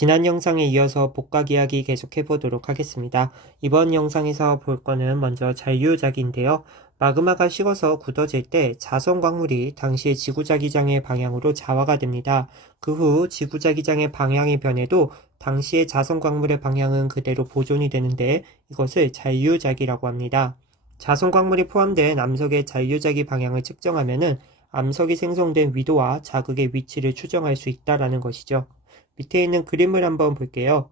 지난 영상에 이어서 복각 이야기 계속해 보도록 하겠습니다. 이번 영상에서 볼 거는 먼저 잔류자기인데요. 마그마가 식어서 굳어질 때 자성 광물이 당시의 지구자기장의 방향으로 자화가 됩니다. 그 후 지구자기장의 방향이 변해도 당시의 자성 광물의 방향은 그대로 보존이 되는데 이것을 잔류자기라고 합니다. 자성 광물이 포함된 암석의 잔류자기 방향을 측정하면은 암석이 생성된 위도와 자극의 위치를 추정할 수 있다라는 것이죠. 밑에 있는 그림을 한번 볼게요.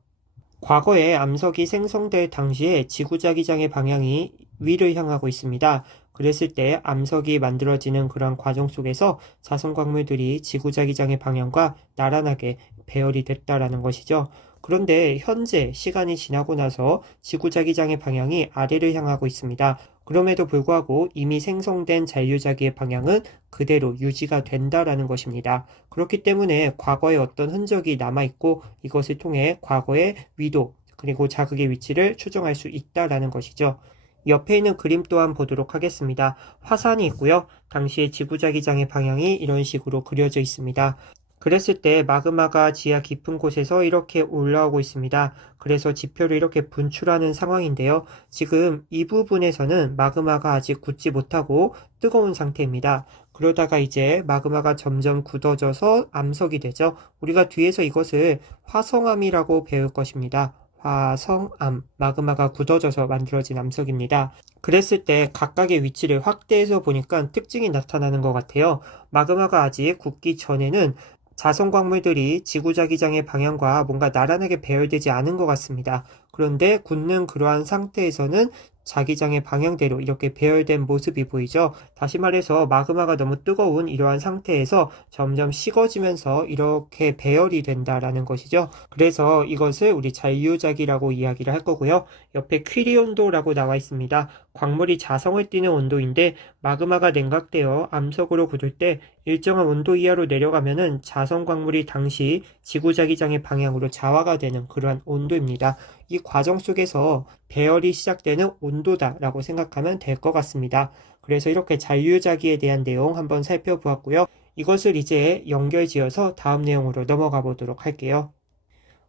과거에 암석이 생성될 당시에 지구자기장의 방향이 위를 향하고 있습니다. 그랬을 때 암석이 만들어지는 그런 과정 속에서 자성광물들이 지구자기장의 방향과 나란하게 배열이 됐다라는 것이죠. 그런데 현재 시간이 지나고 나서 지구자기장의 방향이 아래를 향하고 있습니다. 그럼에도 불구하고 이미 생성된 잔류자기의 방향은 그대로 유지가 된다라는 것입니다. 그렇기 때문에 과거에 어떤 흔적이 남아있고 이것을 통해 과거의 위도 그리고 자극의 위치를 추정할 수 있다라는 것이죠. 옆에 있는 그림 또한 보도록 하겠습니다. 화산이 있고요. 당시의 지구자기장의 방향이 이런 식으로 그려져 있습니다. 그랬을 때 마그마가 지하 깊은 곳에서 이렇게 올라오고 있습니다. 그래서 지표를 이렇게 분출하는 상황인데요. 지금 이 부분에서는 마그마가 아직 굳지 못하고 뜨거운 상태입니다. 그러다가 이제 마그마가 점점 굳어져서 암석이 되죠. 우리가 뒤에서 이것을 화성암이라고 배울 것입니다. 화성암, 마그마가 굳어져서 만들어진 암석입니다. 그랬을 때 각각의 위치를 확대해서 보니까 특징이 나타나는 것 같아요. 마그마가 아직 굳기 전에는 자성 광물들이 지구자기장의 방향과 뭔가 나란하게 배열되지 않은 것 같습니다. 그런데 굳는 그러한 상태에서는 자기장의 방향대로 이렇게 배열된 모습이 보이죠. 다시 말해서 마그마가 너무 뜨거운 이러한 상태에서 점점 식어지면서 이렇게 배열이 된다라는 것이죠. 그래서 이것을 우리 잔류자기라고 이야기를 할 거고요. 옆에 퀴리 온도라고 나와 있습니다. 광물이 자성을 띠는 온도인데 마그마가 냉각되어 암석으로 굳을 때 일정한 온도 이하로 내려가면은 자성 광물이 당시 지구자기장의 방향으로 자화가 되는 그러한 온도입니다. 이 과정 속에서 배열이 시작되는 온도다라고 생각하면 될 것 같습니다. 그래서 이렇게 잔류자기에 대한 내용 한번 살펴보았고요. 이것을 이제 연결지어서 다음 내용으로 넘어가 보도록 할게요.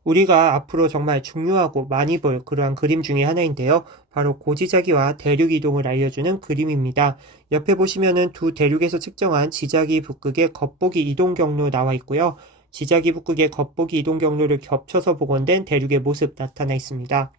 우리가 앞으로 정말 중요하고 많이 볼 그러한 그림 중에 하나인데요. 바로 고지자기와 대륙 이동을 알려주는 그림입니다. 옆에 보시면은 두 대륙에서 측정한 지자기 북극의 겉보기 이동 경로 나와 있고요. 지자기 북극의 겉보기 이동 경로를 겹쳐서 복원된 대륙의 모습 나타나 있습니다.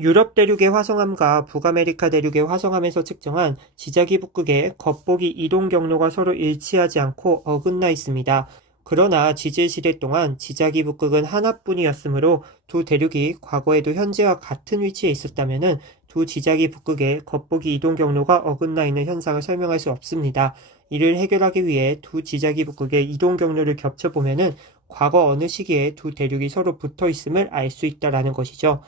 유럽 대륙의 화성암과 북아메리카 대륙의 화성암에서 측정한 지자기 북극의 겉보기 이동 경로가 서로 일치하지 않고 어긋나 있습니다. 그러나 지질 시대 동안 지자기 북극은 하나뿐이었으므로 두 대륙이 과거에도 현재와 같은 위치에 있었다면 두 지자기 북극의 겉보기 이동 경로가 어긋나 있는 현상을 설명할 수 없습니다. 이를 해결하기 위해 두 지자기 북극의 이동 경로를 겹쳐보면 과거 어느 시기에 두 대륙이 서로 붙어 있음을 알 수 있다는 것이죠.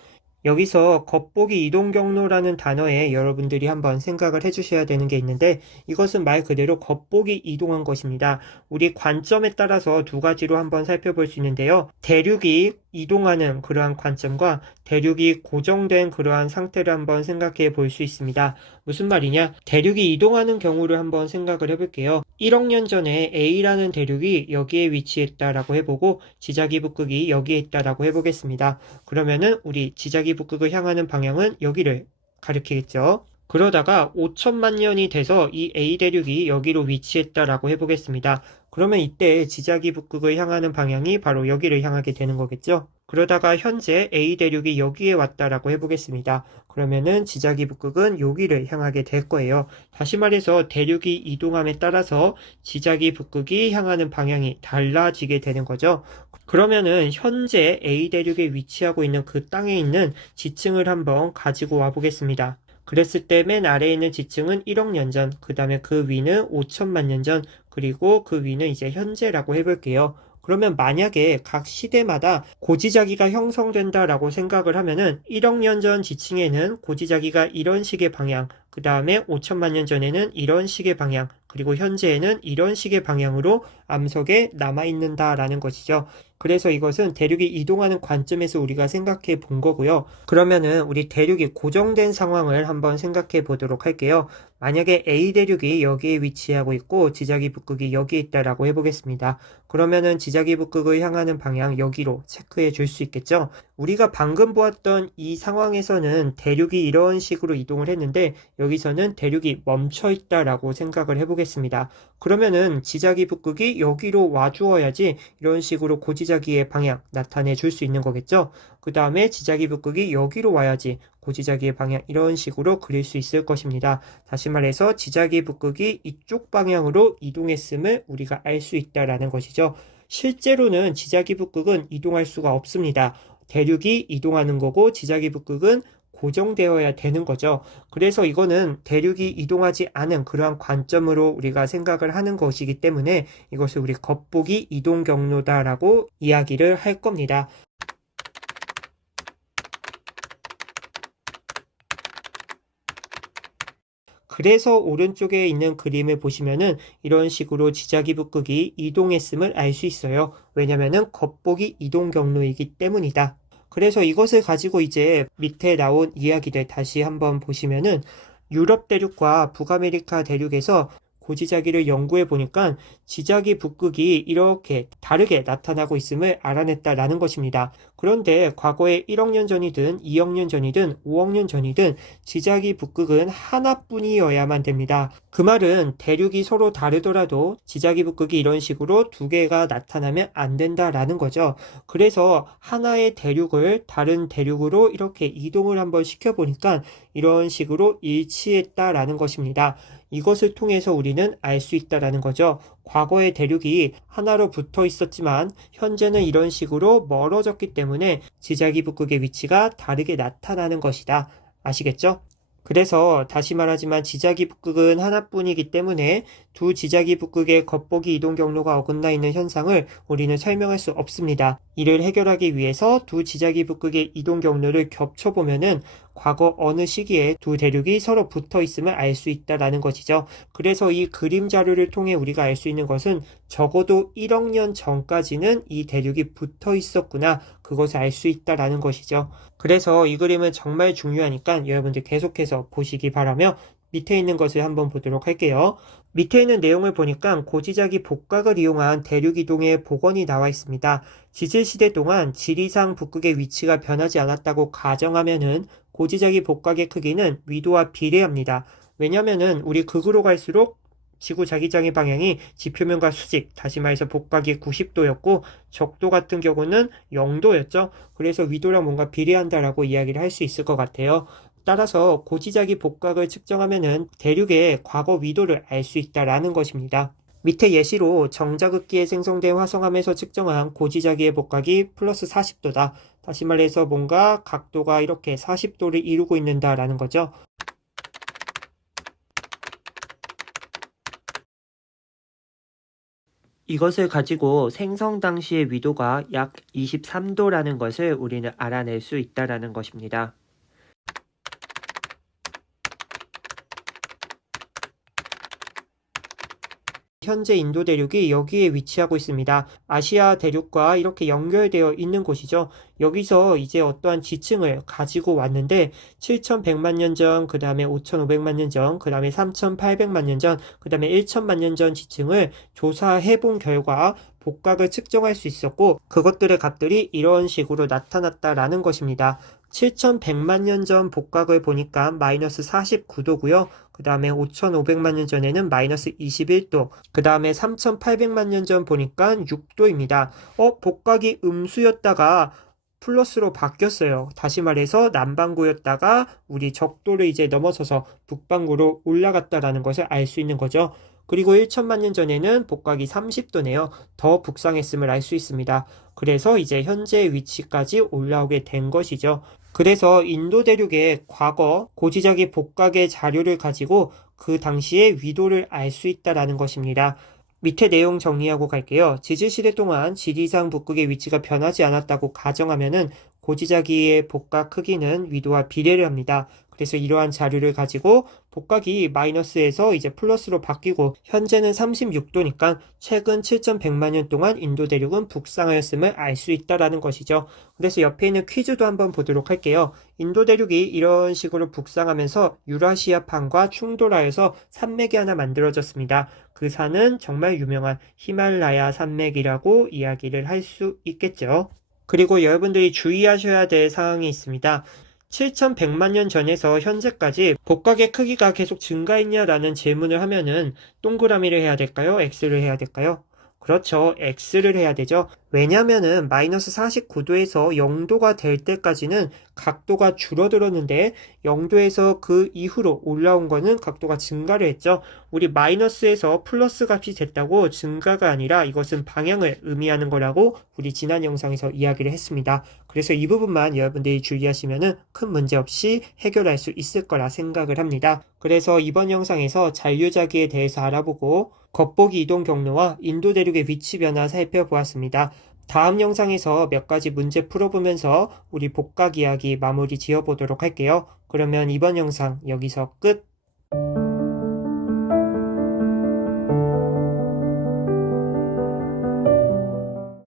여기서 겉보기 이동 경로라는 단어에 여러분들이 한번 생각을 해주셔야 되는 게 있는데 이것은 말 그대로 겉보기 이동한 것입니다. 우리 관점에 따라서 두 가지로 한번 살펴볼 수 있는데요. 대륙이 이동하는 그러한 관점과 대륙이 고정된 그러한 상태를 한번 생각해 볼 수 있습니다. 무슨 말이냐? 대륙이 이동하는 경우를 한번 생각을 해볼게요. 1억 년 전에 A라는 대륙이 여기에 위치했다라고 해보고 지자기 북극이 여기에 있다라고 해보겠습니다. 그러면은 우리 지자기 북극을 향하는 방향은 여기를 가리키겠죠. 그러다가 5천만 년이 돼서 이 A 대륙이 여기로 위치했다라고 해보겠습니다. 그러면 이때 지자기 북극을 향하는 방향이 바로 여기를 향하게 되는 거겠죠. 그러다가 현재 A 대륙이 여기에 왔다라고 해보겠습니다. 그러면은 지자기 북극은 여기를 향하게 될 거예요. 다시 말해서 대륙이 이동함에 따라서 지자기 북극이 향하는 방향이 달라지게 되는 거죠. 그러면은 현재 A 대륙에 위치하고 있는 그 땅에 있는 지층을 한번 가지고 와 보겠습니다. 그랬을 때 맨 아래에 있는 지층은 1억 년 전, 그 다음에 그 위는 5천만 년 전, 그리고 그 위는 이제 현재라고 해볼게요. 그러면 만약에 각 시대마다 고지자기가 형성된다라고 생각을 하면은 1억 년 전 지층에는 고지자기가 이런 식의 방향, 그 다음에 5천만 년 전에는 이런 식의 방향, 그리고 현재에는 이런 식의 방향으로 암석에 남아있는다라는 것이죠. 그래서 이것은 대륙이 이동하는 관점에서 우리가 생각해 본 거고요. 그러면은 우리 대륙이 고정된 상황을 한번 생각해 보도록 할게요. 만약에 A 대륙이 여기에 위치하고 있고 지자기 북극이 여기에 있다라고 해보겠습니다. 그러면은 지자기 북극을 향하는 방향 여기로 체크해 줄 수 있겠죠? 우리가 방금 보았던 이 상황에서는 대륙이 이런 식으로 이동을 했는데 여기서는 대륙이 멈춰 있다라고 생각을 해보겠습니다. 그러면은 지자기 북극이 여기로 와주어야지 이런 식으로 고지자기의 방향 나타내 줄 수 있는 거겠죠? 그 다음에 지자기 북극이 여기로 와야지 고지자기의 방향 이런 식으로 그릴 수 있을 것입니다. 다시 말해서 지자기 북극이 이쪽 방향으로 이동했음을 우리가 알 수 있다라는 것이죠. 실제로는 지자기 북극은 이동할 수가 없습니다. 대륙이 이동하는 거고 지자기 북극은 고정되어야 되는 거죠. 그래서 이거는 대륙이 이동하지 않은 그러한 관점으로 우리가 생각을 하는 것이기 때문에 이것을 우리 겉보기 이동 경로다라고 이야기를 할 겁니다. 그래서 오른쪽에 있는 그림을 보시면은 이런 식으로 지자기 북극이 이동했음을 알 수 있어요. 왜냐면은 겉보기 이동 경로이기 때문이다. 그래서 이것을 가지고 이제 밑에 나온 이야기들 다시 한번 보시면은 유럽 대륙과 북아메리카 대륙에서 고지자기를 연구해 보니까 지자기 북극이 이렇게 다르게 나타나고 있음을 알아냈다라는 것입니다. 그런데 과거에 1억 년 전이든 2억 년 전이든 5억 년 전이든 지자기 북극은 하나뿐이어야만 됩니다. 그 말은 대륙이 서로 다르더라도 지자기 북극이 이런 식으로 두 개가 나타나면 안 된다라는 거죠. 그래서 하나의 대륙을 다른 대륙으로 이렇게 이동을 한번 시켜보니까 이런 식으로 일치했다라는 것입니다. 이것을 통해서 우리는 알 수 있다라는 거죠. 과거의 대륙이 하나로 붙어 있었지만 현재는 이런 식으로 멀어졌기 때문에 지자기 북극의 위치가 다르게 나타나는 것이다. 아시겠죠? 그래서 다시 말하지만 지자기 북극은 하나뿐이기 때문에 두 지자기 북극의 겉보기 이동 경로가 어긋나 있는 현상을 우리는 설명할 수 없습니다. 이를 해결하기 위해서 두 지자기 북극의 이동 경로를 겹쳐보면은 과거 어느 시기에 두 대륙이 서로 붙어 있음을 알 수 있다라는 것이죠. 그래서 이 그림 자료를 통해 우리가 알 수 있는 것은 적어도 1억 년 전까지는 이 대륙이 붙어 있었구나. 그것을 알 수 있다라는 것이죠. 그래서 이 그림은 정말 중요하니까 여러분들 계속해서 보시기 바라며 밑에 있는 것을 한번 보도록 할게요. 밑에 있는 내용을 보니까 고지자기 복각을 이용한 대륙 이동의 복원이 나와 있습니다. 지질시대 동안 지리상 북극의 위치가 변하지 않았다고 가정하면은 고지자기 복각의 크기는 위도와 비례합니다. 왜냐면은 우리 극으로 갈수록 지구 자기장의 방향이 지표면과 수직, 다시 말해서 복각이 90도였고 적도 같은 경우는 0도였죠. 그래서 위도랑 뭔가 비례한다라고 이야기를 할 수 있을 것 같아요. 따라서 고지자기 복각을 측정하면은 대륙의 과거 위도를 알 수 있다라는 것입니다. 밑에 예시로 정자극기에 생성된 화성암에서 측정한 고지자기의 복각이 플러스 40도다. 다시 말해서 뭔가 각도가 이렇게 40도를 이루고 있는다라는 거죠. 이것을 가지고 생성 당시의 위도가 약 23도라는 것을 우리는 알아낼 수 있다라는 것입니다. 현재 인도 대륙이 여기에 위치하고 있습니다. 아시아 대륙과 이렇게 연결되어 있는 곳이죠. 여기서 이제 어떠한 지층을 가지고 왔는데 7,100만 년 전, 그 다음에 5,500만 년 전, 그 다음에 3,800만 년 전, 그 다음에 1,000만 년 전 지층을 조사해 본 결과 복각을 측정할 수 있었고 그것들의 값들이 이런 식으로 나타났다라는 것입니다. 7,100만 년 전 복각을 보니까 마이너스 49도고요. 그 다음에 5,500만 년 전에는 마이너스 21도, 그 다음에 3,800만 년 전 보니까 6도입니다. 복각이 음수였다가 플러스로 바뀌었어요. 다시 말해서 남반구였다가 우리 적도를 이제 넘어서서 북반구로 올라갔다라는 것을 알 수 있는 거죠. 그리고 1천만 년 전에는 복각이 30도네요. 더 북상했음을 알 수 있습니다. 그래서 이제 현재 위치까지 올라오게 된 것이죠. 그래서 인도 대륙의 과거 고지자기 복각의 자료를 가지고 그 당시의 위도를 알 수 있다라는 것입니다. 밑에 내용 정리하고 갈게요. 지질시대 동안 지리상 북극의 위치가 변하지 않았다고 가정하면은 고지자기의 복각 크기는 위도와 비례를 합니다. 그래서 이러한 자료를 가지고 복각이 마이너스에서 이제 플러스로 바뀌고 현재는 36도니까 최근 7,100만 년 동안 인도 대륙은 북상하였음을 알 수 있다라는 것이죠. 그래서 옆에 있는 퀴즈도 한번 보도록 할게요. 인도 대륙이 이런 식으로 북상하면서 유라시아판과 충돌하여서 산맥이 하나 만들어졌습니다. 그 산은 정말 유명한 히말라야 산맥이라고 이야기를 할 수 있겠죠. 그리고 여러분들이 주의하셔야 될 사항이 있습니다. 7,100만 년 전에서 현재까지 복각의 크기가 계속 증가했냐라는 질문을 하면은 동그라미를 해야 될까요? X를 해야 될까요? 그렇죠. X를 해야 되죠. 왜냐면은 마이너스 49도에서 0도가 될 때까지는 각도가 줄어들었는데 0도에서 그 이후로 올라온 거는 각도가 증가를 했죠. 우리 마이너스에서 플러스 값이 됐다고 증가가 아니라 이것은 방향을 의미하는 거라고 우리 지난 영상에서 이야기를 했습니다. 그래서 이 부분만 여러분들이 주의하시면은 큰 문제 없이 해결할 수 있을 거라 생각을 합니다. 그래서 이번 영상에서 잔류자기에 대해서 알아보고 겉보기 이동 경로와 인도 대륙의 위치 변화 살펴보았습니다. 다음 영상에서 몇 가지 문제 풀어보면서 우리 복각 이야기 마무리 지어보도록 할게요. 그러면 이번 영상 여기서 끝!